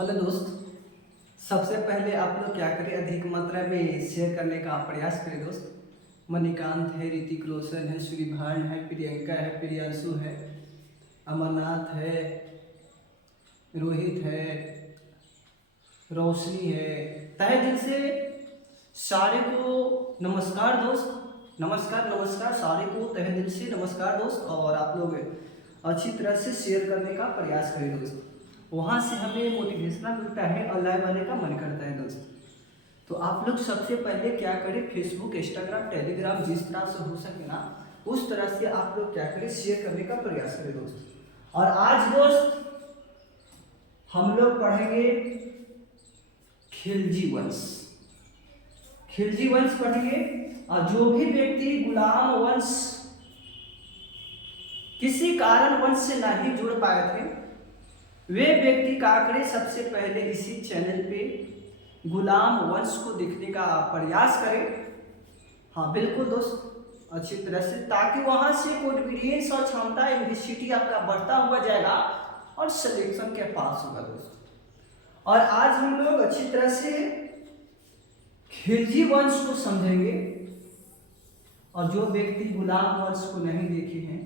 Hello दोस्त। सबसे पहले आप लोग क्या करें, अधिक मात्रा में शेयर करने का प्रयास करें दोस्त। मणिकांत है, ऋतिक रोशन है, श्रीभान है, प्रियंका है, प्रियांशु है, अमरनाथ है, रोहित है, रोशनी है। तहे दिल से सारे को नमस्कार दोस्त। नमस्कार नमस्कार, सारे को तहे दिल से नमस्कार दोस्त। और आप लोग अच्छी तरह से शेयर करने का प्रयास करें दोस्त। वहाँ से हमें मोटिवेशनल मिलता है और लाइव आने का मन करता है दोस्त। तो आप लोग सबसे पहले क्या करें, फेसबुक, इंस्टाग्राम, टेलीग्राम, जिस तरह से हो सके ना उस तरह से आप लोग क्या करें, शेयर करने का प्रयास करें दोस्त। और आज दोस्त हम लोग पढ़ेंगे खिलजी वंश। खिलजी वंश पढ़ेंगे। और जो भी व्यक्ति गुलाम वंश किसी कारण वंश से नहीं जुड़ पाए थे, वे व्यक्ति क्या करें, सबसे पहले इसी चैनल पे गुलाम वंश को देखने का प्रयास करें। हाँ बिल्कुल दोस्त, अच्छी तरह से, ताकि वहां से कॉन्फिडेंस और क्षमता यूनिवर्सिटी आपका बढ़ता हुआ जाएगा और सिलेक्शन के पास होगा दोस्त। और आज हम लोग अच्छी तरह से खिलजी वंश को समझेंगे। और जो व्यक्ति गुलाम वंश को नहीं देखे हैं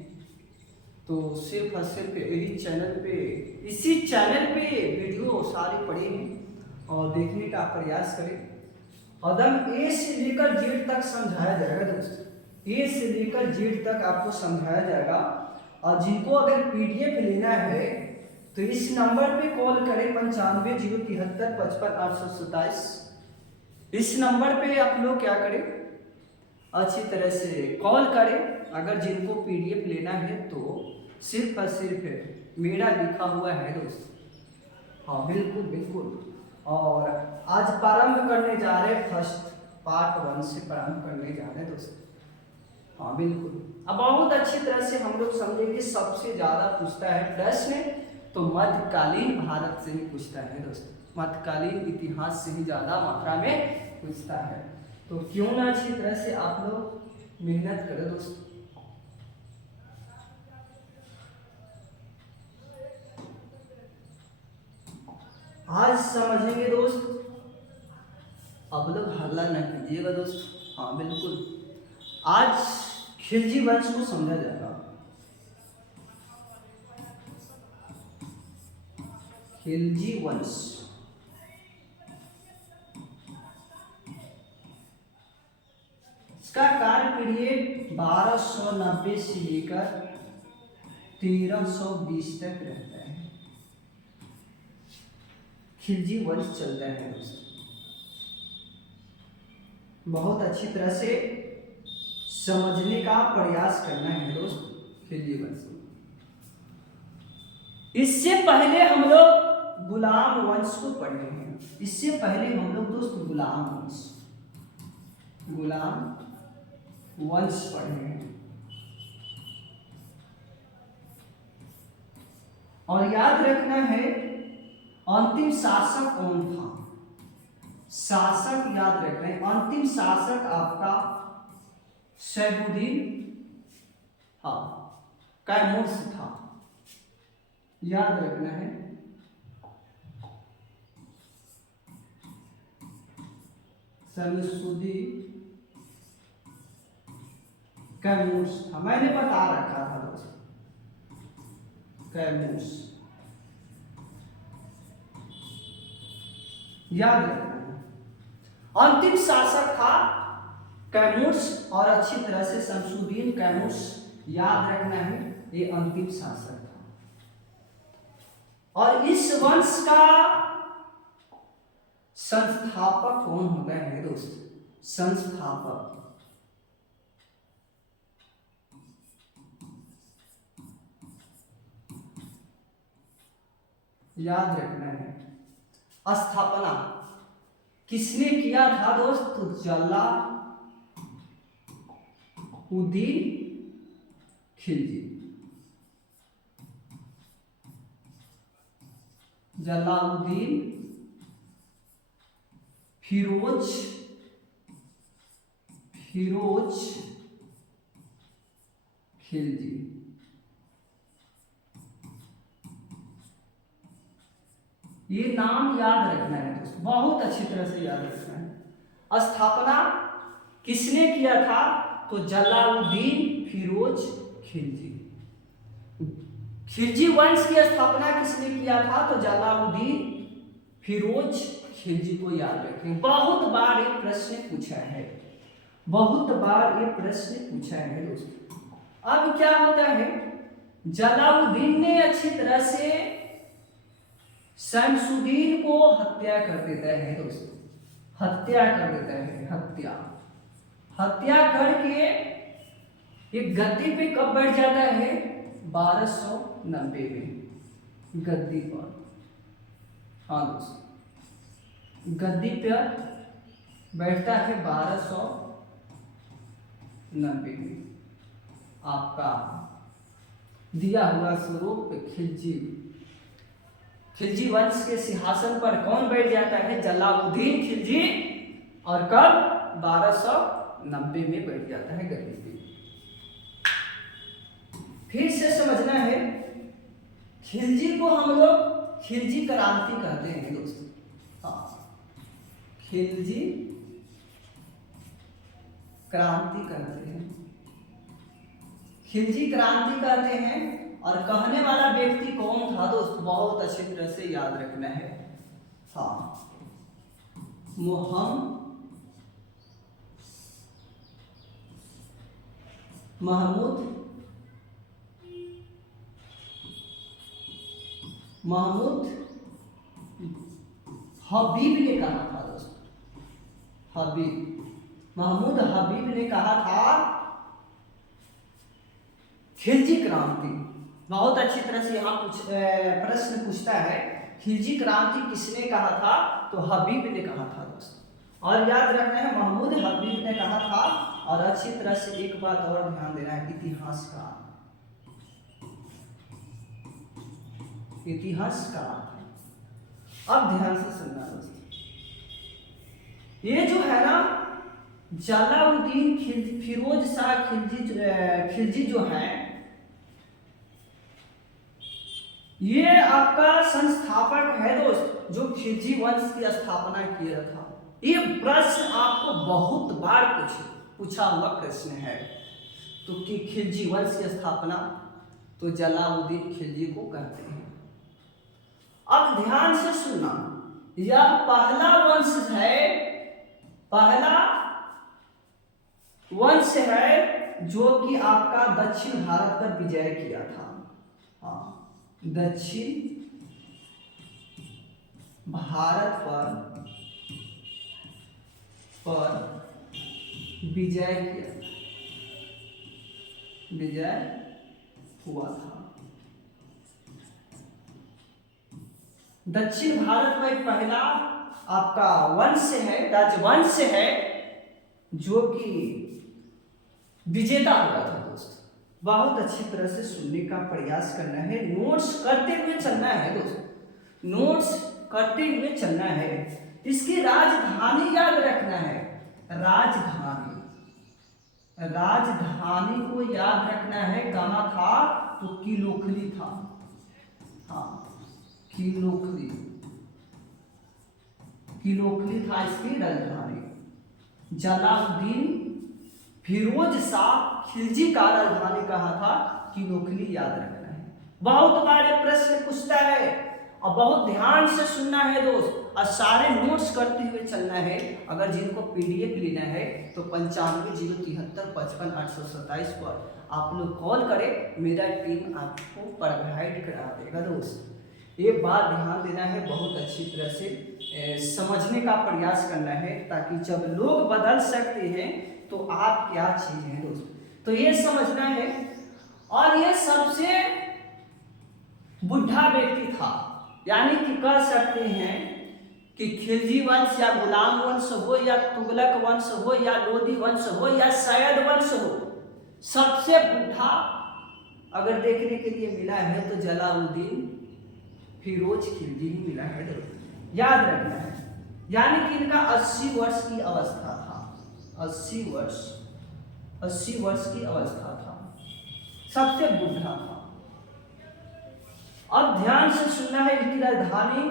तो सिर्फ और सिर्फ इसी चैनल पे वीडियो सारे पड़े हैं और देखने का प्रयास करें। एकदम ए से लेकर जेड तक समझाया जाएगा दोस्त। ए से लेकर जेड तक आपको समझाया जाएगा। और जिनको अगर पीडीएफ लेना है तो इस नंबर पे कॉल करें 9507355827। इस नंबर पे आप लोग क्या करें, अच्छी तरह से कॉल करें। अगर जिनको पीडीएफ लेना है तो सिर्फ और सिर्फ मेरा लिखा हुआ है दोस्त। हाँ बिल्कुल बिल्कुल। और आज प्रारंभ करने जा रहे हैं, फर्स्ट पार्ट 1 से प्रारंभ करने जा रहे हैं दोस्त। हाँ बिल्कुल। अब बहुत अच्छी तरह से हम लोग समझेंगे। सबसे ज्यादा पूछता है प्रश्न तो मध्यकालीन भारत से ही पूछता है दोस्त। मध्यकालीन इतिहास से ही ज्यादा मात्रा में पूछता है। तो क्यों ना अच्छी तरह से आप लोग मेहनत करें दोस्त। आज समझेंगे दोस्त। अब लोग हल्ला न कीजिएगा दोस्त। हाँ बिल्कुल, आज खिलजी वंश को समझा जाएगा। खिलजी वंश इसका कार्य पीरियड 1290 से लेकर 1320 तक रहता है। खिलजी वंश चलता है दोस्त। बहुत अच्छी तरह से समझने का प्रयास करना है दोस्त खिलजी वंश को। इससे पहले हम लोग गुलाम वंश को पढ़े हैं। इससे पहले हम लोग दोस्त गुलाम वंश पढ़े हैं। और याद रखना है अंतिम शासक कौन था। शासक याद रखना है, अंतिम शासक आपका सैफुद्दीन कैमूर्स था। याद रखना है। शमसुद्दीन कैमूर्स था, मैंने बता रखा था दोस्त। कैमूर्स याद रखना है, अंतिम शासक था कैमूर्स। और अच्छी तरह से शमसुद्दीन कैमूर्स याद रखना है, ये अंतिम शासक था। और इस वंश का संस्थापक कौन होता है दोस्त। संस्थापक याद रखना है। स्थापना किसने किया था दोस्त, तो जलाउद्दीन खिलजी। जलाउद्दीन फिरोज खिलजी। ये नाम याद रखना है दोस्तों, बहुत अच्छी तरह से याद रखना है। स्थापना किसने किया था? तो जलालुद्दीन फिरोज खिलजी। खिलजी वंश की स्थापना किसने किया था? तो जलालुद्दीन फिरोज खिलजी को याद रखें। बहुत बार ये प्रश्न पूछा है, बहुत बार ये प्रश्न पूछा है दोस्तों। अब क्या होता है, जलालुद्दीन ने अच्छी तरह से शमसुद्दीन को हत्या कर देता है दोस्तों, हत्या कर देता है, हत्या करके ये गद्दी पे कब बैठ जाता है? 1290 में गद्दी पर। हाँ दोस्तों, गद्दी पर बैठता है 1290 में। आपका दिया हुआ स्वरूप खिलजी वंश के सिंहासन पर कौन बैठ जाता है? जलालुद्दीन खिलजी। और कब? 1290 में बैठ जाता है गद्दी पे। फिर से समझना है, खिलजी को हम लोग खिलजी क्रांति कहते हैं दोस्तों। हाँ, खिलजी क्रांति कहते हैं, खिलजी क्रांति कहते हैं। और कहने वाला व्यक्ति कौन था दोस्तों? बहुत अच्छी तरह से याद रखना है। हाँ, महमूद हबीब ने कहा था दोस्तों। महमूद हबीब ने कहा था खिलजी क्रांति। बहुत अच्छी तरह से यहाँ प्रश्न पूछता है, खिलजी क्रांति किसने कहा था? तो हबीब ने कहा था दोस्तों। और याद रखना है, महमूद हबीब ने कहा था। और अच्छी तरह से एक बात और ध्यान देना है, इतिहासकार। अब ध्यान से सुनना दोस्तों, ये जो है ना जलालुद्दीन फिरोज शाह खिलजी जो है, ये आपका संस्थापक है दोस्त, जो खिलजी वंश की स्थापना किया था। ये प्रश्न आपको बहुत बार पूछा हुआ प्रश्न है। तो कि खिलजी वंश की स्थापना तो जलालुद्दीन खिलजी को कहते हैं। अब ध्यान से सुनना, यह पहला वंश है जो कि आपका दक्षिण भारत पर विजय किया था। हाँ, दक्षिण भारत पर विजय हुआ था। दक्षिण भारत में पहला आपका वंश है, राजवंश है, जो कि विजेता हुआ था दोस्तों। बहुत अच्छी तरह से सुनने का प्रयास करना है, नोट्स करते हुए चलना है दोस्तों, नोट्स करते हुए चलना है। इसकी राजधानी याद रखना है, राजधानी को याद रखना है। कहाँ था? तो किलोखली था। हाँ, किलोखली था इसकी राजधानी। जलालुद्दीन फिरोज शाह खिलजी का राजधानी कहा था? किलोखली। याद रखना है। बहुत बार प्रश्न पूछता है और बहुत ध्यान से सुनना है दोस्त, और सारे नोट्स करते हुए चलना है। अगर जिनको पीडीएफ लेना है तो 9507355827 पर आप लोग कॉल करें, मेरा टीम आपको प्रोवाइड करा देगा दोस्त। ये बात ध्यान देना है, बहुत अच्छी तरह से समझने का प्रयास करना है, ताकि जब लोग बदल सकते हैं तो आप क्या चीज हैं दोस्त, तो ये समझना है। और ये सबसे बुढ़ा व्यक्ति था, यानी कि कह सकते हैं कि खिलजी वंश या गुलाम वंश हो या तुगलक वंश हो या लोधी वंश हो या सैयद वंश हो, सबसे बुढ़ा अगर देखने के लिए मिला है तो जलालुद्दीन फिरोज खिलजी ही मिला है दोस्तों। याद रखना है, यानी कि इनका 80 वर्ष की अवस्था था, 80 वर्ष की अवस्था था, सबसे बुढ़ा था। अब ध्यान से सुनना है, इनकी राजधानी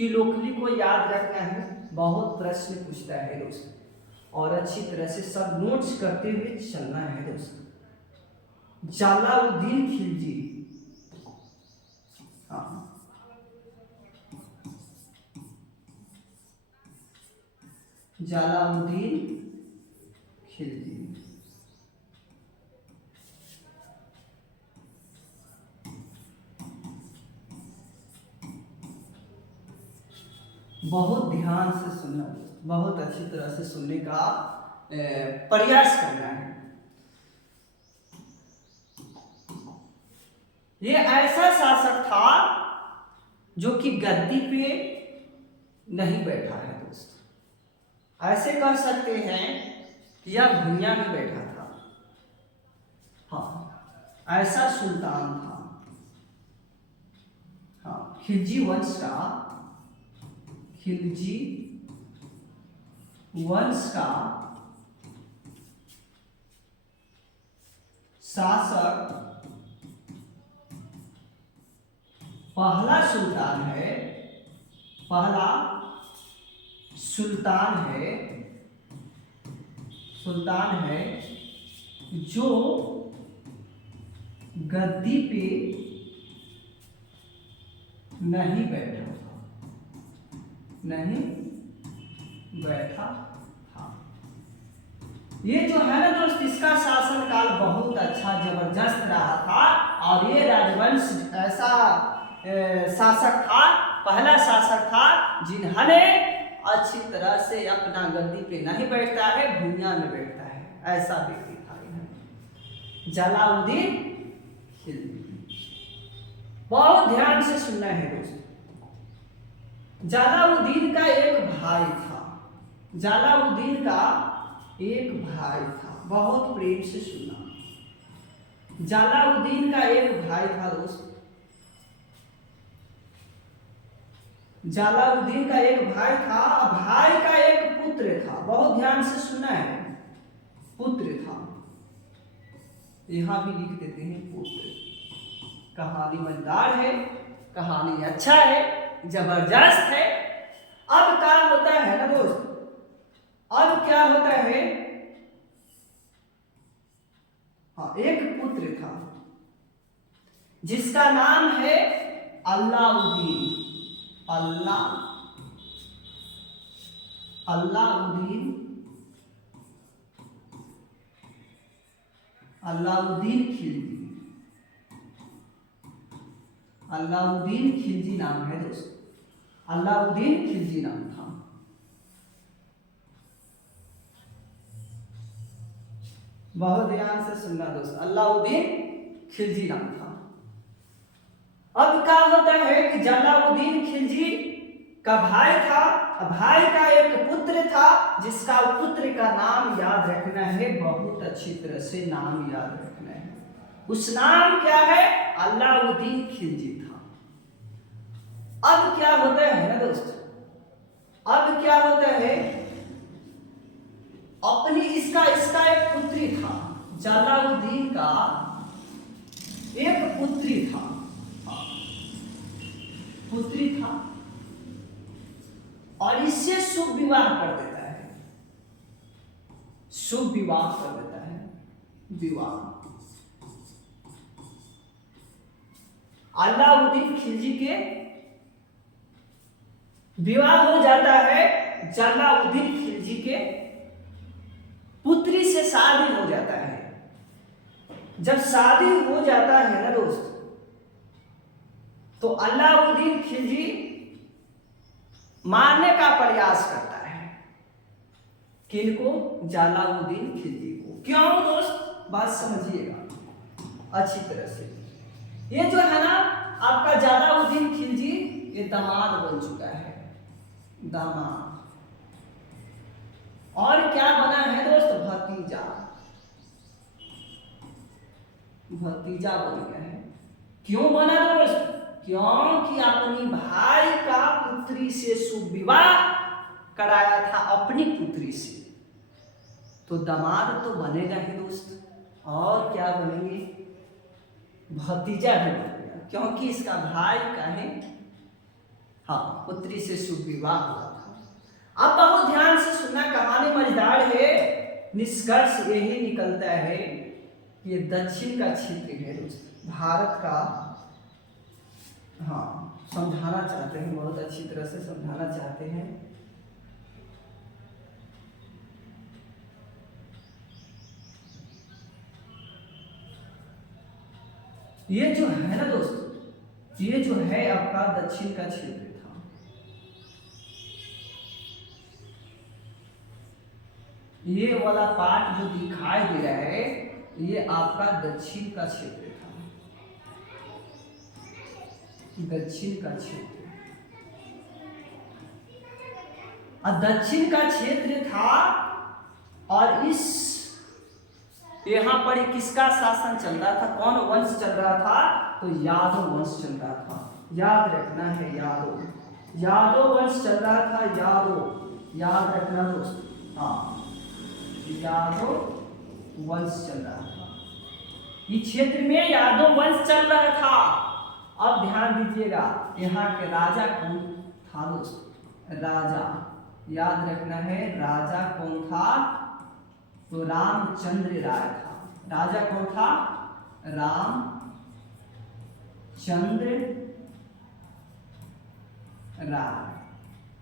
कि लोकली को याद रखना है, बहुत प्रश्न पूछता है दोस्त, और अच्छी तरह से सब नोट्स करते हुए चलना है दोस्त। जलालुद्दीन खिलजी, हाँ, जलालुद्दीन खिलजी। बहुत ध्यान से सुनना, बहुत अच्छी तरह से सुनने का प्रयास करना है। ये ऐसा शासक था जो कि गद्दी पे नहीं बैठा है दोस्त, ऐसे कह सकते हैं कि यह भुइयां में बैठा था। हाँ, ऐसा सुल्तान था। हाँ, खिलजी वंश का, खिलजी वंश का शासक पहला सुल्तान है, पहला सुल्तान है, सुल्तान है जो गद्दी पे नहीं बैठा था, नहीं बैठा था। ये जो है ना दोस्त, इसका शासनकाल बहुत अच्छा जबरदस्त रहा था, और ये राजवंश ऐसा शासक था, पहला शासक था जिन्होंने अच्छी तरह से अपना गद्दी पे नहीं बैठता है, भुइयां में बैठता है, ऐसा व्यक्ति था जलालुद्दीन खिलजी। बहुत ध्यान से सुनना है दोस्तों। जलालुद्दीन का एक भाई था, जलालुद्दीन का एक भाई था, बहुत प्रेम से सुनना। जलालुद्दीन का एक भाई था दोस्त, जलालुद्दीन का एक भाई था, भाई का एक पुत्र था, बहुत ध्यान से सुनना है, पुत्र था, यहां भी लिख देते हैं पुत्र। कहानी मजेदार है, कहानी अच्छा है, जबरदस्त है। अब क्या होता है ना दोस्त, अब क्या होता है, हाँ, एक पुत्र था जिसका नाम है अलाउद्दीन, अलाउद्दीन खिलजी, अलाउद्दीन खिलजी नाम है दोस्त, अलाउद्दीन खिलजी नाम था। बहुत ध्यान से सुनना दोस्त, अलाउद्दीन खिलजी नाम था। अब क्या होता है कि जलालुद्दीन खिलजी का भाई था, भाई का एक पुत्र था जिसका पुत्र का नाम याद रखना है, बहुत अच्छी तरह से नाम याद रखना है। उस नाम क्या है, अलाउद्दीन खिलजी था। अब क्या होता है ना दोस्त, अब क्या होता है, अपनी इसका एक पुत्री था, जलालुद्दीन का एक पुत्री था, पुत्री था, और इससे शुभ विवाह कर देता है, शुभ विवाह कर देता है, विवाह। अलाउद्दीन खिलजी के विवाह हो जाता है, जलालुद्दीन खिलजी के पुत्री से शादी हो जाता है। जब शादी हो जाता है ना दोस्त, तो अलाउद्दीन खिलजी मारने का प्रयास करता है, किनको, जलालुद्दीन खिलजी को। क्यों दोस्त, बात समझिएगा अच्छी तरह से। ये जो है ना आपका जलालुद्दीन खिलजी, ये दामाद बन चुका है, दामाद, और क्या बना है दोस्त, भतीजा, भतीजा बन गया है। क्यों बना दोस्त, क्योंकि अपनी भाई का पुत्री से शुभ विवाह कराया था, अपनी पुत्री से, तो दामाद तो बनेगा ही दोस्त, और क्या बनेंगे, भतीजा भी बनेगा, क्योंकि इसका भाई का है, हाँ, पुत्री से शुभ विवाह हुआ था। अब बहुत ध्यान से सुनना, कहानी मजेदार है। निष्कर्ष यही निकलता है कि ये दक्षिण का क्षेत्र है भारत का। हाँ, समझाना चाहते हैं, बहुत अच्छी तरह से समझाना चाहते हैं। ये जो है ना दोस्तों, ये जो है आपका दक्षिण का क्षेत्र था। ये वाला पार्ट जो दिखाई दे रहा है, ये आपका दक्षिण का क्षेत्र था, दक्षिण का क्षेत्र। और दक्षिण का क्षेत्र था, और इस यहाँ पर किसका शासन चल रहा था, कौन वंश चल रहा था, तो यादव वंश चल रहा था। याद रखना है, यादव वंश चल रहा था, याद रखना दोस्त। हाँ, यादव वंश चल रहा था, इस क्षेत्र में यादव वंश चल रहा था। अब ध्यान दीजिएगा, यहाँ के राजा कौन था दोस्त, राजा याद रखना है, राजा कौन था, तो रामचंद्र राय था। राजा कौन था, रामचंद्र राय।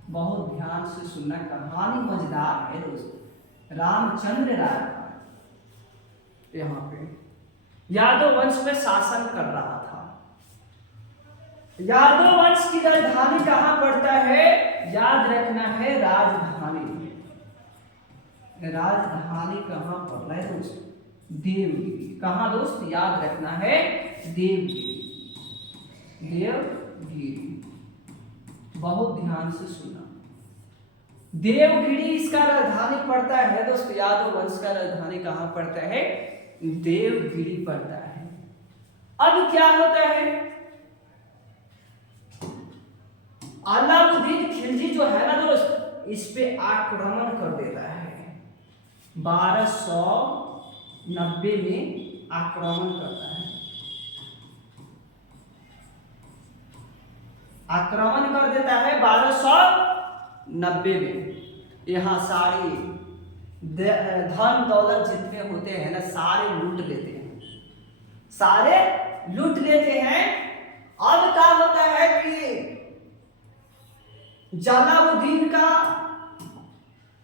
बहुत ध्यान से सुनना, कहानी मजेदार है दोस्त। रामचंद्र राय था, यहाँ पे यादव वंश में शासन कर रहा था। यादव वंश की राजधानी कहाँ पड़ता है, याद रखना है, राजधानी कहाँ पड़ रहा है दोस्त, देवगिरी। कहाँ दोस्त, याद रखना है, देवगिरी। बहुत ध्यान से सुना, देवगिरी इसका राजधानी पड़ता है दोस्त। यादव वंश का राजधानी कहाँ पड़ता है, देवगिरी पड़ता है। अब क्या होता है, अलाउद्दीन खिलजी जो है ना दोस्त, इस पे आक्रमण कर देता है। 1290 में आक्रमण करता है, आक्रमण कर देता है 1290 में। यहाँ सारी धन दौलत जितने होते हैं ना, सारे लूट लेते हैं। अब क्या होता है कि जलालुद्दीन का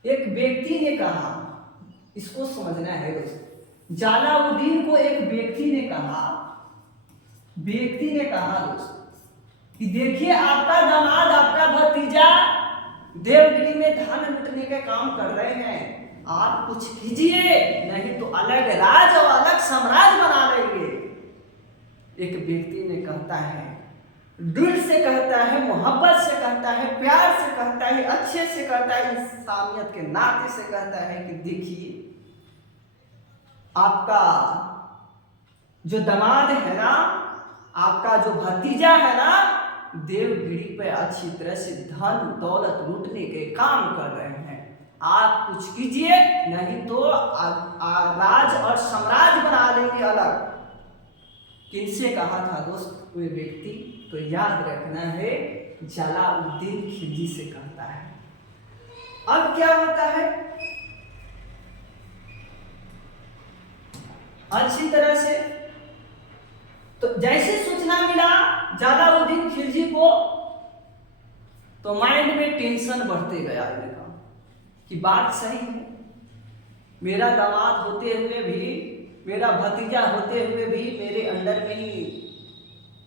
एक व्यक्ति ने कहा, इसको समझना है दोस्त, जलालुद्दीन को एक व्यक्ति ने कहा दोस्त कि देखिए, आपका दामाद, आपका भतीजा देवगिरी में धन लूटने के काम कर रहे हैं, आप कुछ कीजिए, नहीं तो अलग राज और अलग साम्राज्य बना लेंगे। एक व्यक्ति ने कहता है, दिल से कहता है, मोहब्बत से कहता है, प्यार से कहता है, अच्छे से कहता है, इंसानियत के नाते से कहता है कि देखिए, आपका जो दामाद है ना, आपका जो भतीजा है ना, देवगिरी पे अच्छी तरह से धन दौलत लूटने के काम कर रहे हैं, आप कुछ कीजिए, नहीं तो राज और साम्राज्य बना लेंगे अलग। किनसे कहा था दोस्त कोई व्यक्ति, तो याद रखना है, जलालुद्दीन खिलजी से कहता है। अब क्या होता है, अच्छी तरह से तो जैसे सूचना मिला जलालुद्दीन खिलजी को, तो माइंड में टेंशन बढ़ते गया इनका कि बात सही है, मेरा दामाद होते हुए भी, मेरा भतीजा होते हुए भी मेरे अंडर में ही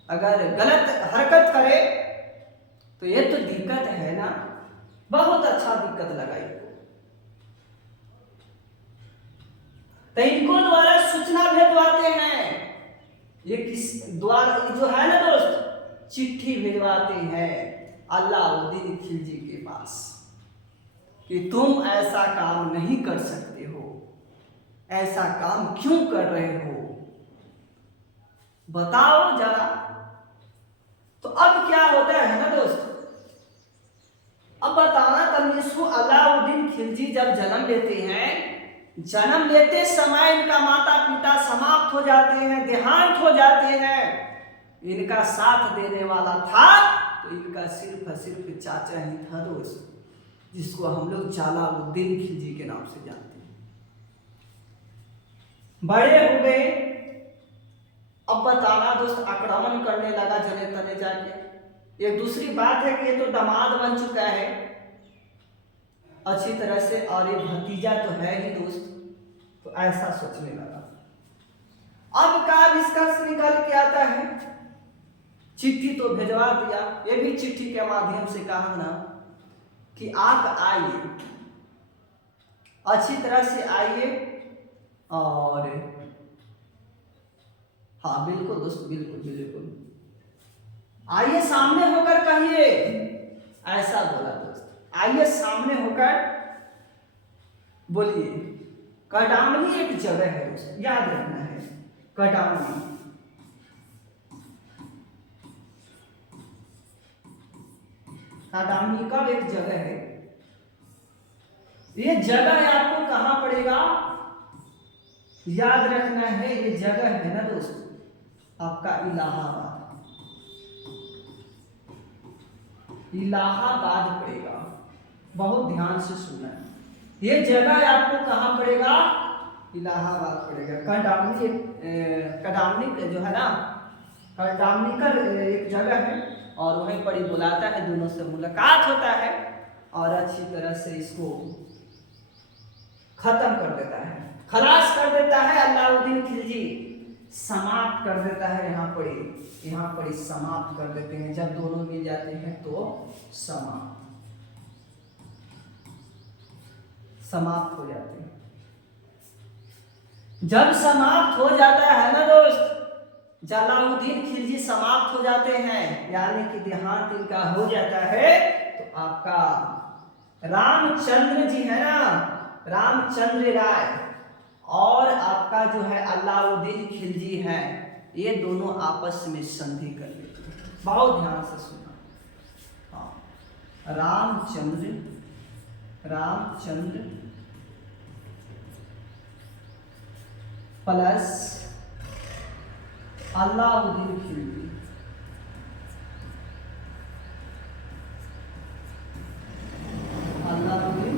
अगर गलत हरकत करे तो ये तो दिक्कत है ना। बहुत अच्छा दिक्कत लगा इनको, तो इनको द्वारा सूचना भेजवाते हैं। ये किस द्वारा जो है ना दोस्त, चिट्ठी भेजवाते हैं अलाउद्दीन खिलजी के पास कि तुम ऐसा काम नहीं कर सकते हो, ऐसा काम क्यों कर रहे हो, बताओ जरा। तो अब क्या होता है ना दोस्त, अब बताना, तनिष्कु अलाउद्दीन खिलजी जब जन्म लेते हैं, जन्म लेते समय इनका माता पिता समाप्त हो जाते हैं, देहांत हो जाते हैं। इनका साथ देने वाला था तो तो इनका सिर्फ और सिर्फ चाचा ही था दोस्त, जिसको हम लोग जलालुद्दीन खिलजी के नाम से जानते हैं। बड़े हो गए, अब बताना दोस्त आक्रमण करने लगा जने तने जाके। एक दूसरी बात है कि ये तो दामाद बन चुका है अच्छी तरह से, और ये भतीजा तो है ही दोस्त, तो ऐसा सोचने लगा। अब का निष्कर्ष निकल के आता है, चिट्ठी तो भिजवा दिया, ये भी चिट्ठी के माध्यम से कहा ना कि आप आइए, अच्छी तरह से आइए, और हाँ बिल्कुल दोस्त, बिल्कुल बिल्कुल आइए सामने होकर कहिए, ऐसा बोला दोस्त। आइए सामने होकर बोलिए। कडामनी एक जगह है दोस्त, याद रखना है, कडामनी। कडामनी का एक जगह है, ये जगह आपको कहां पड़ेगा याद रखना है। ये जगह है ना दोस्त आपका इलाहाबाद, इलाहाबाद पड़ेगा, बहुत ध्यान से सुनना है। ये जगह आपको कहां पड़ेगा, इलाहाबाद पड़ेगा। कडामनी जो है ना, कडामनी का एक जगह है, और वहीं पर ही बुलाता है, दोनों से मुलाकात होता है, और अच्छी तरह से इसको खत्म कर देता है, खलास कर देता है अलाउद्दीन खिलजी, समाप्त कर देता है। यहाँ पर समाप्त कर देते हैं। जब दोनों मिल जाते हैं तो समाप्त हो जाते हैं। जब समाप्त हो जाता है ना दोस्त, जलालुद्दीन खिलजी समाप्त हो जाते हैं, यानी कि देहांत इनका हो जाता है, तो आपका रामचंद्र जी है ना, रामचंद्र राय और आपका जो है अलाउद्दीन खिलजी है, ये दोनों आपस में संधि कर लेते हैं। बहुत ध्यान से सुना। हाँ, रामचंद्र प्लस अलाउद्दीन खिलजी, अलाउद्दीन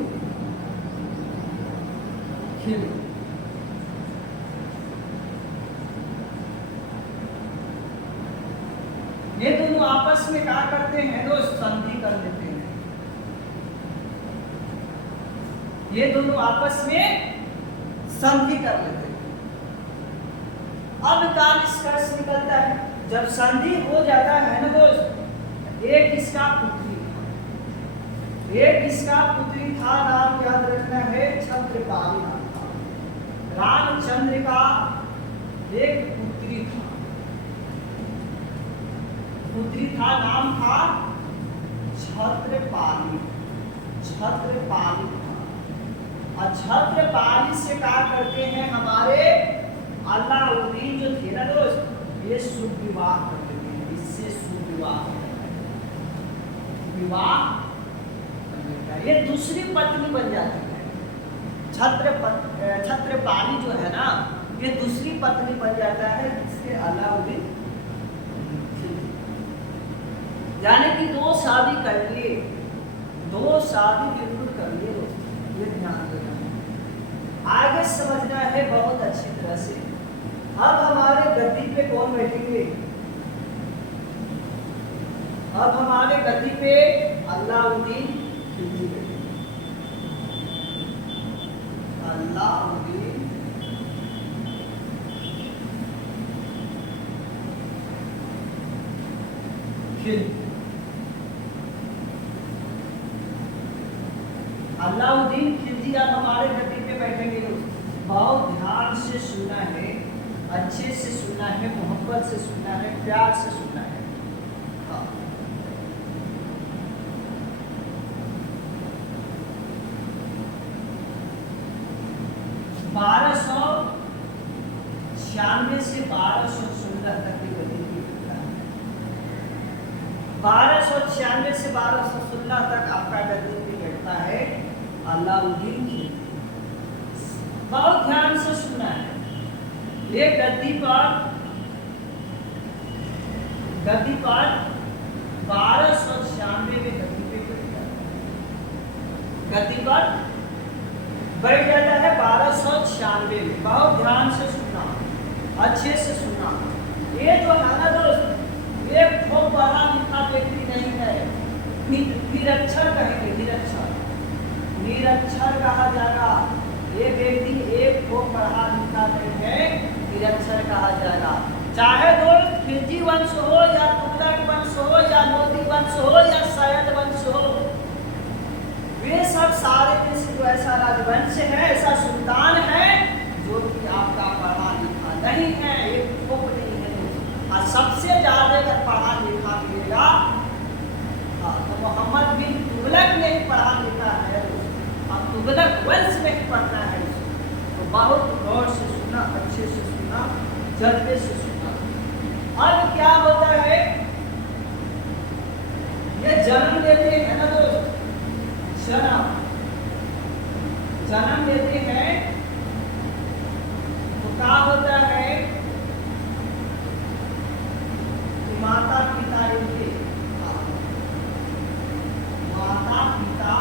खिलजी, ये दोनों आपस में क्या करते हैं दोस्त, संधि कर लेते हैं। ये दोनों आपस में संधि कर लेते हैं। अब का निष्कर्ष निकलता है, जब संधि हो जाता है ना दोस्त, एक इसका पुत्री था, नाम याद रखना है, छत्रपाली नाम था। रामचंद्र का एक पुत्री था, नाम था छत्रपाली था। और छत्रपाली से क्या करते हैं हमारे अलाउद्दीन जो थे ना दोस्त, ये शुभ विवाह कर देते हैं, इससे शुभ विवाह ये दूसरी पत्नी बन जाती है। छत्रपाली जो है ना, ये दूसरी पत्नी बन जाता है, जिसके अलाउद्दीन, यानी कि दो शादी कर लिए, बिल्कुल कर लिए दोस्तों, ये ध्यान रखना, आगे समझना है बहुत अच्छी तरह से। अब हमारे गद्दी पे कौन बैठेंगे, अब हमारे गद्दी पे अलाउद्दीन खिलजी बैठेंगे, अलाउद्दीन खिलजी। अलाउद्दीन खिलजी अब हमारे गद्दी पे बैठेंगे। बहुत ध्यान से सुनना है, अच्छे से सुनना है, मोहब्बत से सुनना है, प्यार से सुनना है। हाँ। 1296 से 1216 तक की गति की घटना है। 1296 से 1216 तक आपका गति की घटना है अलाउद्दीन खिलजी। बहुत ध्यान से सुनना है। ये गद्दी पर 1200 96 में गति पे बैठ जाता है, गति पर बैठ जाता है 1296 में। बहुत ध्यान से सुनना, अच्छे से सुनना। ये जो है ना दोस्त, ये खूब पढ़ा लिखा व्यक्ति नहीं है, निरक्षर कहेंगे, निरक्षर, निरक्षर कहा जाएगा। ये व्यक्ति एक खूब पढ़ा लिखा नहीं है, निरक्षर कहा जाएगा। चाहे दोस्त खिलजी वंश हो या तुगलक वंश हो या लोधी वंश हो या सैयद वंश हो, वे सब सारे देश जो ऐसा राजवंश है, ऐसा सुल्तान है जो कि आपका पढ़ा लिखा नहीं है, एक खूब नहीं है। और सबसे ज्यादा अगर पढ़ा लिखा मिलेगा तो मोहम्मद बिन तुगलक ने ही पढ़ा लिखा है, और तुगलक वंश में ही पढ़ना है। तो बहुत गौर से सुनना, अच्छे से सुनना, जल्दी से सुनना। अब क्या होता है, ये जन्म लेते हैं ना दोस्त, जन्म लेते हैं तो क्या होता है कि माता पिता इनके, माता पिता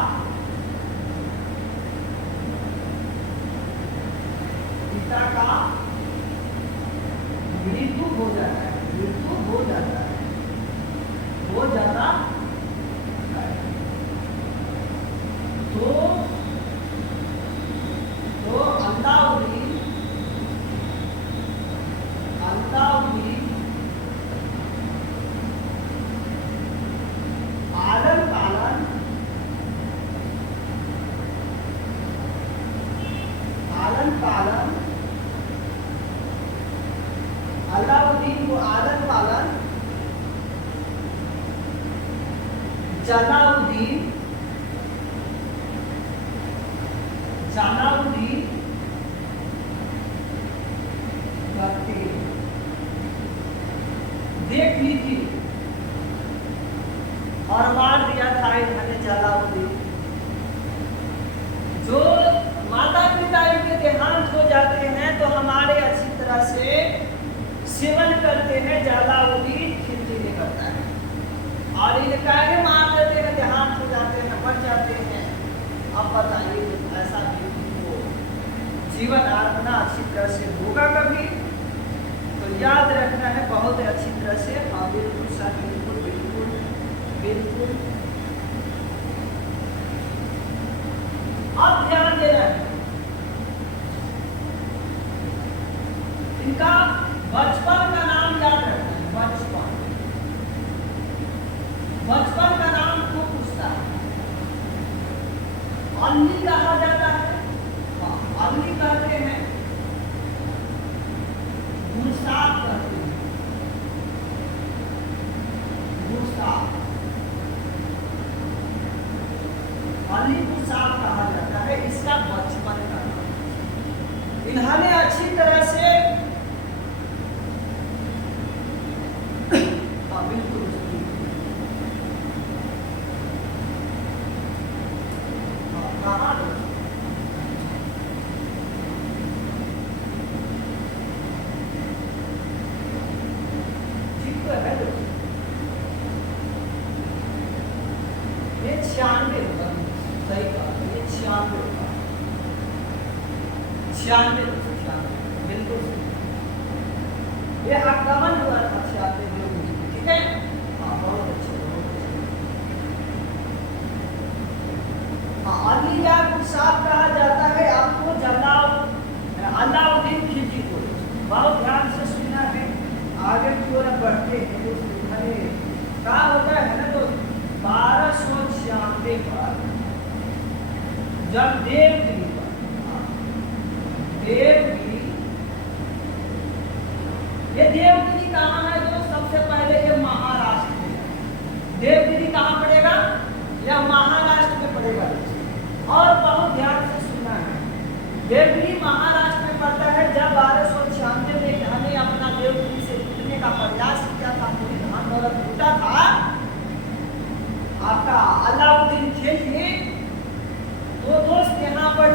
पिता का मृत्यु हो जाता है, मृत्यु हो जाता है, हो जाता है। तो अल्लाउद्दीन आलन पालन, आलन पालन, अलाउद्दीन को आलन पालन, जलाउद्दीन, जलाउद्दीन करते। देख लीजिए, और मार दिया था इन्होंने जलाउद्दीन। जो माता पिता इनके देहांत हो जाते हैं तो हमारे अच्छी तरह से सेवन करते हैं, जलाउद्दीन खिलजी ने करता है, और इनका ही मार देते हैं, देहांत हो जाते हैं, मर जाते हैं। अब बताइए ऐसा जीवन आत्मा अच्छी तरह से होगा कभी? तो याद रखना है बहुत अच्छी तरह से। हाँ बिल्कुल सर, बिल्कुल बिल्कुल बिल्कुल। अब ध्यान देना है, इनका बचपन का नाम याद रखना है। बचपन, बचपन का नाम खूब पूछता है। अल्ली कहा जाता है, अग्नि कहते हैं, गुरसात कहते हैं, गुरसात, अली गुरसात कहा जाता है। इसका बचपन का नाम। इन्होंने अच्छी तरह से बिल्कुल कहा ये 96 होगा, सही कहा, ये 96 होगा, 96 बिल्कुल। ये आक्रमण हुआ था 96 में, ठीक है। हाँ बहुत अच्छे, बहुत अच्छे। हाँ अली या गुरसात कहा जाता है आपको, अलाउद्दीन खिलजी को। बहुत ध्यान से सुनना है, आगे की ओर बढ़ते हैं तो क्या होता है ना, तो 1296 पर जब देवगिरी पर, देवगिरी, ये देवगिरी कहाँ है? जो सबसे पहले ये महाराष्ट्र में है। देवगिरी कहाँ पड़ेगा? यह महाराष्ट्र में पड़ेगा। और बहुत ध्यान से सुनना है, देवगिरी महाराष्ट्र में पड़ता है। जब 1296 में इन्होंने अपना देवगिरी से लूटने का प्रयास किया था, पूरी धन दौलत लूटा था आपका अलाउद्दीन खिलजी, तो दोस्त यहाँ पर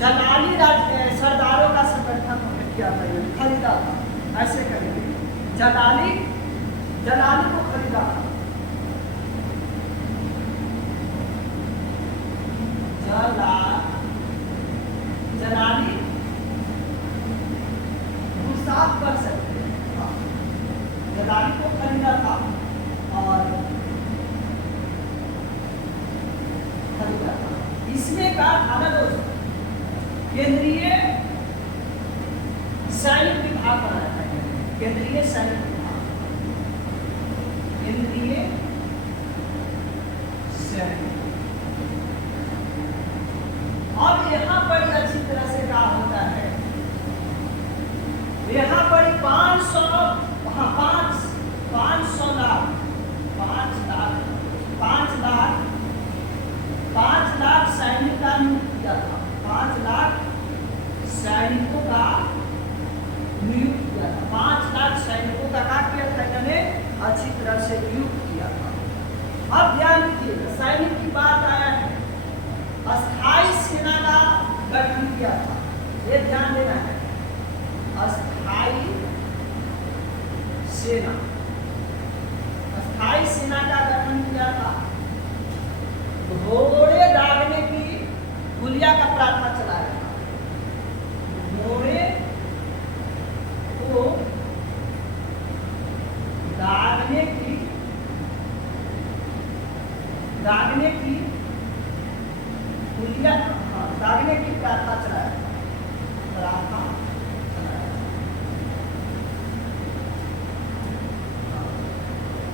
जलाली सरदारों का संगठन किया था, खरीदा था, ऐसे करेंगे। जलाली जलाली को खरीदा था। जलाली गुस्सात कर सकते हैं। जलाली को खरीदा था और खरीदा था। इसमें कहा था ना दोस्तों, केंद्रीय सैनिक विभाग बनाया था। केंद्रीय सैनिक विभाग, केंद्रीय सैनिक। अब यहाँ पर अच्छी तरह से क्या होता है, यहाँ पर 500 लाख 5 लाख सैनिक का नियुक्त किया था। 5 लाख सैनिकों का नियुक्त किया था। 5 लाख सैनिकों का क्या किया था इन्होंने, अच्छी तरह से नियुक्त किया था। अब ध्यान दीजिएगा, सैनिक की बात आया है, अस्थायी सेना का गठन किया था। ये ध्यान देना है, अस्थायी सेना, अस्थायी सेना का गठन किया था। घोड़े दागने की गुलिया का प्रथा चलाया था। घोड़े को दागने की गुलिया, दागने की प्रथा चलाया था।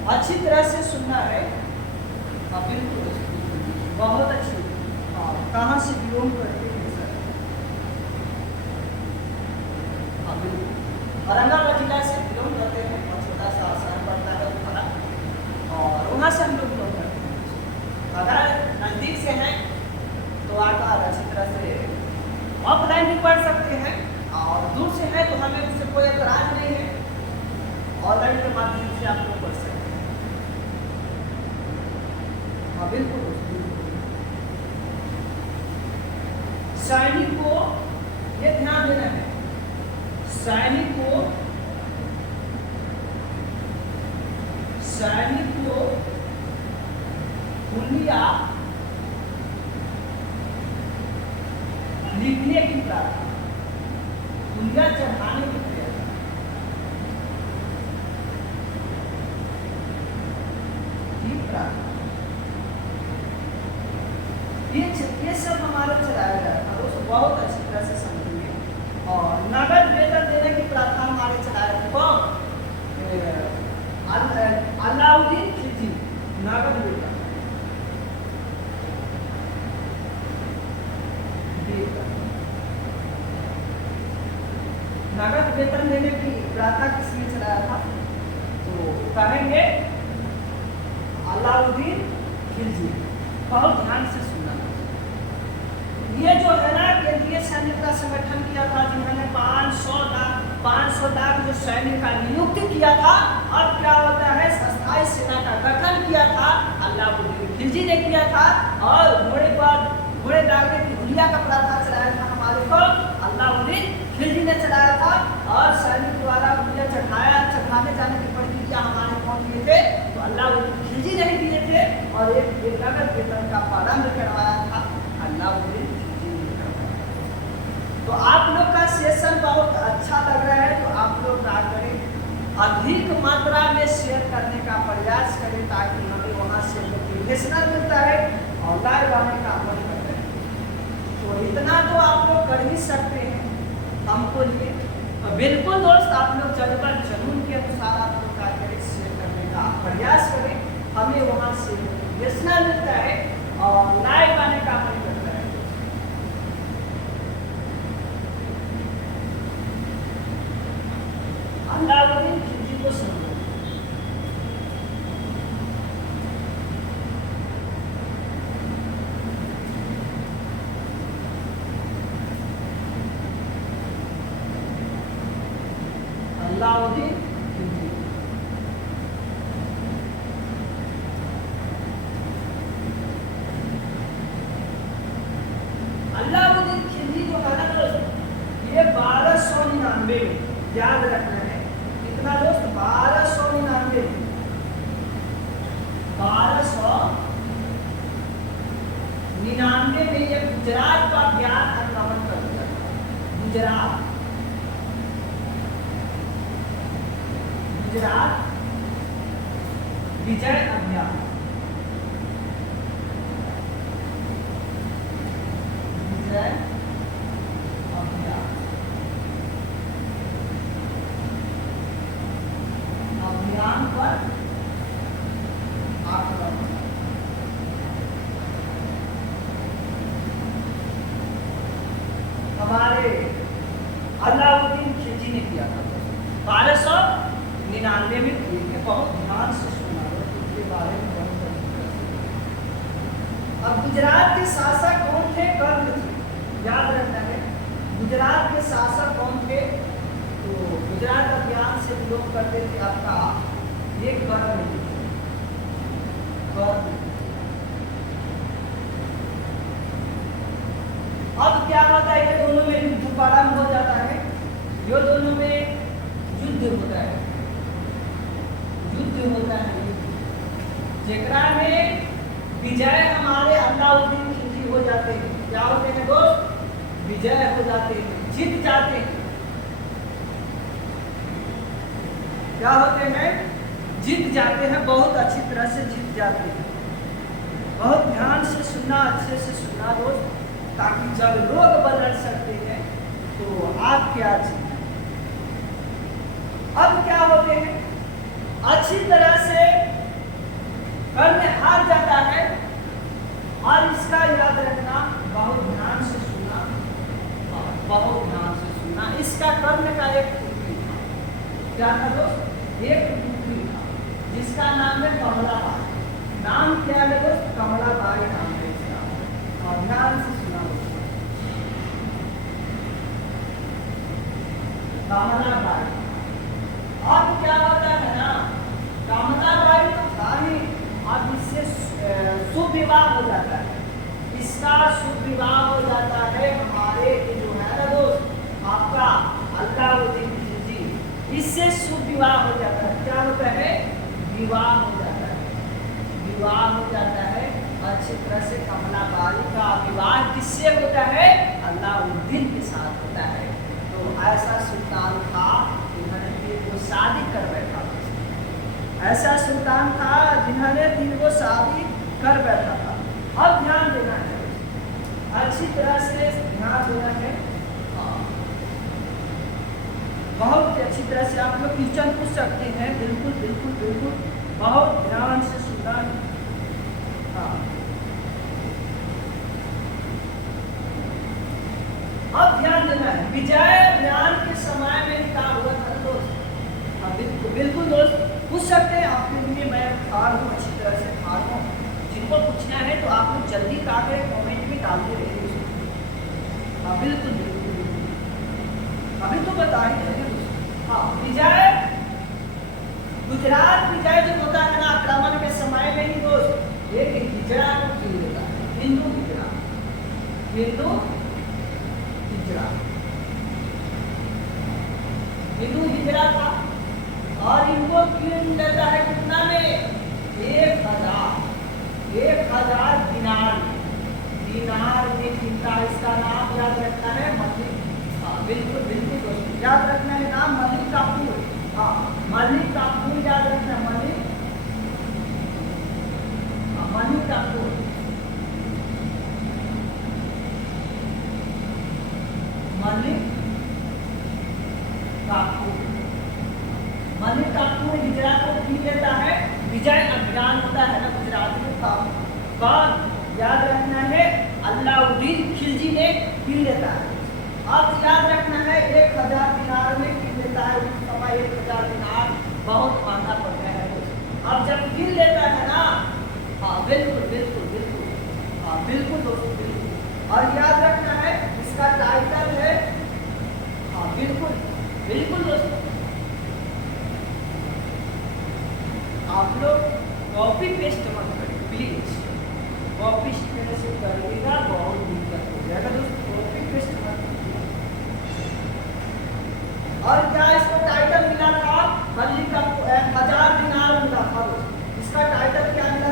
अच्छी तरह से सुनना है। बिल्कुल बहुत अच्छी। कहाँ से बिलोंग करते हैं सर? बिल्कुल औरंगाबाद जिला से बिलोंग करते हैं। और छोटा सा शहर पड़ता है उत्तरा, और वहाँ से हम लोग बिलोंग करते हैं। अगर नज़दीक से हैं तो आकर अच्छी तरह से ऑफलाइन भी पढ़ सकते हैं, और दूर से है तो हमें उससे कोई एतराज नहीं है, ऑनलाइन के माध्यम से आप लोग पढ़ सकते हैं। बिल्कुल। सैनिक को, ये ध्यान देना है, सैनिक को गुलिया लिखने की प्रार्थना, गुलिया चढ़ाने की प्रयास, ये सब हमारा चलाया गया था दोस्तों, बहुत अच्छी तरह से समझेंगे। और नगद वेतन देने की प्रथा हमारे चलाया थे कौन? अलाउद्दीन खिलजी। नगद वेतन, नगद वेतन देने की प्रथा किसने चलाया था? तो कहेंगे अलाउद्दीन खिलजी। बहुत ध्यान से सुनना। ये जो है ना, केंद्रीय सैनिक का संगठन किया था, जिन्होंने 500 लाख जो सैनिक का नियुक्त किया था। अब क्या होता है, अस्थायी सेना का गठन किया था, अलाउद्दीन खिलजी ने किया था। और घोड़े दागने की गुलिया का प्रथा चलाया था हमारे को अलाउद्दीन खिलजी ने चलाया था। और सैनिक द्वारा गुलिया चढ़ाने जाने की प्रक्रिया हमारे कौन किए थे? तो अलाउद्दीन खिलजी ने दिए थे। और एक नगद वेतन का प्रारंभ करवाया था अलाउद्दीन खिलजी ने करवाया। तो आप लोग का सेशन बहुत अच्छा लग रहा है, तो आप लोग क्या करें, अधिक मात्रा में शेयर करने का प्रयास करें, ताकि हमें वहाँ से मोटिवेशनल मिलता है और लाइव आने का अमल करते हैं। तो इतना तो आप लोग कर ही सकते हैं हमको लिए। बिल्कुल दोस्त, आप लोग जुनून के अनुसार आप लोग क्या करें, शेयर करने का प्रयास करें, हमें वहाँ से मोटिवेशनल मिलता है और लाइव आने का अमल करता है। अलाउद्दीन खिलजी को समझो। अलाउद्दीन खिलजी, अलाउद्दीन खिलजी जो है ना दोस्त, ये 1299 याद रखना है। कितना दोस्त? 1299 1299 में ये गुजरात का अभियान आक्रमण कर दिया था। गुजरात विजय अभियान, विजय अभियान पर आक्रमण। हमारे अलाउद्दीन खिलजी ने किया था 1299 में किए थे। बहुत ध्यान से सुना इसके बारे में। अब गुजरात के शासक कौन थे? कर्ण थे, याद रखना है। गुजरात के शासक कौन थे? तो गुजरात अभियान से लोग करते थे आपका ये कर्ण। अब क्या होता है, ये दोनों में युद्ध प्रारंभ हो जाता है। ये दोनों में युद्ध होता है, जेकरा में विजय हमारे अलाउद्दीन खिलजी हो जाते हैं। क्या होते हैं दोस्त? विजय हो जाते हैं, जीत जाते हैं। क्या होते हैं? जीत जाते हैं, बहुत अच्छी तरह से जीत जाते हैं। बहुत ध्यान से सुनना, अच्छे से सुनना दोस्त, ताकि जब लोग बदल सकते हैं तो आप क्या जीत। अब क्या होते हैं? अच्छी तरह से कर्ण हार जाता है। और इसका याद रखना, बहुत ध्यान से सुनना, बहुत ध्यान से सुनना। इसका कर्ण का एक पुत्री था। क्या था दोस्त? एक पुत्री था, जिसका नाम है कमलाबाई। नाम क्या है दोस्त? कमलाबाई नाम है इसका। और ध्यान से सुना कमलाबाई। अब क्या होता है ना, कमलाबाई तो था ही, अब इससे शुभ विवाह हो जाता है। इसका शुभ विवाह हो जाता है हमारे जो है ना दोस्त आपका अलाउद्दीन खिलजी, इससे शुभ विवाह हो जाता है। क्या होता है? विवाह हो जाता है, विवाह हो जाता है। अच्छी तरह से कमलाबाई का विवाह किससे होता है? अलाउद्दीन के साथ होता है। तो ऐसा सुल्तान था वो शादी कर बैठा। ऐसा सुल्तान था जिन्होंने दिल को शादी कर बैठा था। अब ध्यान देना है, अच्छी तरह से ध्यान देना है। बहुत अच्छी तरह से आप लोग क्वेश्चन पूछ सकते हैं। बिल्कुल बिल्कुल बिल्कुल, बहुत ध्यान से सुनना। हाँ, अब ध्यान देना है। विजय अभियान के समय में क्या हुआ था दोस्त? बिल्कुल बिल्कुल दोस्त पूछ सकते हैं। आपके लिए मैं खार हूँ, अच्छी तरह से खार हूँ। जिनको पूछना है तो आप लोग जल्दी कागज कमेंट में डालते रहिए। हाँ बिल्कुल बिल्कुल, अभी तो बता ही रहे हैं। हाँ, विजय गुजरात विजय जो होता है ना आक्रमण के समय में ही दोस्त, एक हिजड़ा को गिन लेता है। हिंदू हिजड़ा, हिंदू हिजड़ा, हिंदू हिजड़ा था। और इनको गिन लेता है कितना में? 1000 दिनार में गिनता है। इसका नाम याद रखना है मलिक। हाँ बिल्कुल बिल्कुल दोस्तों, याद रखना है नाम मलिक काफूर। हाँ, मलिक काफूर याद रखना है। मलिक काफूर, मलिक काफूर हिजड़ा को गिन लेता है। विजय अभियान होता है ना गुजरात में, बाद याद रखना है अलाउद्दीन खिलजी ने गिन लेता है। अब याद रखना है 1000 दिनार में गिन लेता है। उस समय 1000 दिनार बहुत महंगा पड़ता है। अब जब गिन लेता है ना, हाँ बिल्कुल बिल्कुल बिल्कुल, हाँ बिल्कुल दोस्तों बिल्कुल। और याद रखना है इसका टाइटल है, हाँ बिल्कुल बिल्कुल दोस्तों। आप लोग कॉपी पेस्ट मत करिए प्लीज, कॉपी पेस्ट करिएगा बहुत दिक्कत हो जाएगा दोस्तों। कॉपी पेस्ट मत करिए। और क्या इसको टाइटल मिला था? मलिक का 1000 दिनार मिला था। इसका टाइटल क्या मिला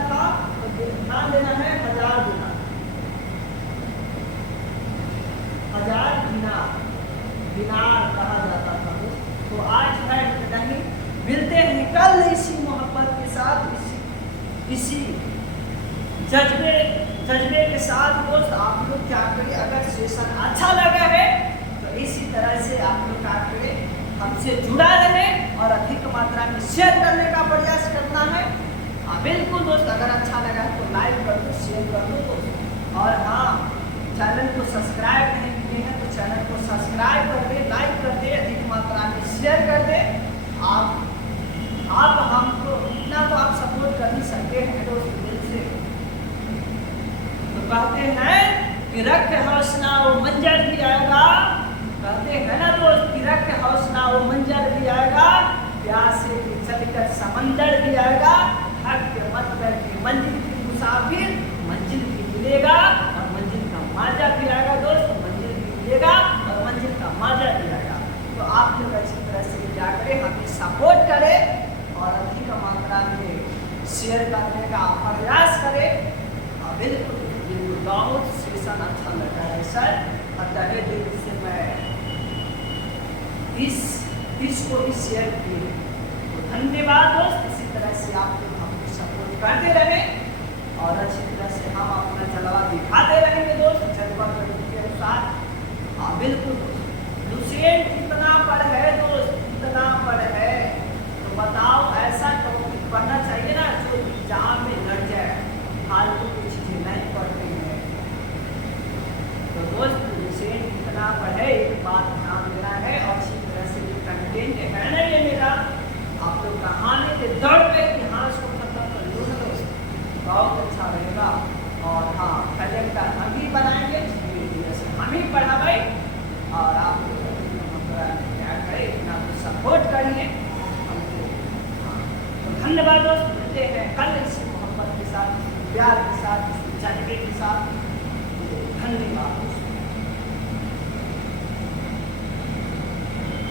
इसी जज्बे के साथ दोस्त आप लोग क्या करें, अगर सेशन अच्छा लगा है तो इसी तरह से आप लोग क्या करें, हमसे जुड़ा रहे और अधिक मात्रा में शेयर करने का प्रयास करना है। बिल्कुल दोस्त, अगर अच्छा लगा तो लाइक कर दो, शेयर कर दो दोस्त। और हाँ, चैनल को सब्सक्राइब नहीं किए हैं तो चैनल को सब्सक्राइब कर दे, लाइक कर दे, अधिक मात्रा में शेयर कर दे। आप हमको इतना तो आप सपोर्ट कर ही सकते हैं दोस्त दिल से। तो कहते हैं कि रख हौसला वो मंजर भी आएगा, कहते हैं ना दोस्त कि रख हौसला वो मंजर भी आएगा, प्यासे के चलकर समंदर भी आएगा, हक के मत करके मंजिल की मुसाफिर मंजिल भी मिलेगा और मंजिल का माजा भी आएगा दोस्त, मंजिल भी मिलेगा और मंजिल का माजा भी आएगा। तो आप लोग अच्छी तरह से क्या करें, हमें सपोर्ट करें और अधिक मात्रा में शेयर करने का प्रयास करें। बिल्कुल बहुत सेशन अच्छा लगा है सर, और तहे दिल से मैं इसको भी शेयर किए। तो धन्यवाद दोस्त, इसी तरह से आप लोग हमको सपोर्ट करते रहे और अच्छी तरह से हम अपना जलवा दिखाते रहेंगे दोस्त, जज्बा के अनुसार। हाँ बिल्कुल दोस्त, लुसेंट कितना पढ़ है दोस्त, कितना पढ़ है, तो बताओ ऐसा टॉपिक पढ़ना चाहिए ना जो एग्जाम में लड़ जाए, फालतू की चीजें नहीं पढ़ते हैं। तो दोस्त लुसेंट कितना पढ़े एक बात ध्यान देना है, और अच्छी तरह से जो कंटेंट है ना ये मेरा, आप लोग कहानी के दौड़ पे कि हाँ इसको खत्म कर लो ना दोस्त, बहुत अच्छा रहेगा। और हाँ कैलेंडर हम ही बनाएंगे, हम ही पढ़ा भाई, और आप क्या करें इतना तो सपोर्ट करिए हमको। हाँ तो धन्यवाद दोस्त, मिलते हैं कल इसी मोहब्बत के साथ, प्यार के साथ, जज्बे के साथ। धन्यवाद।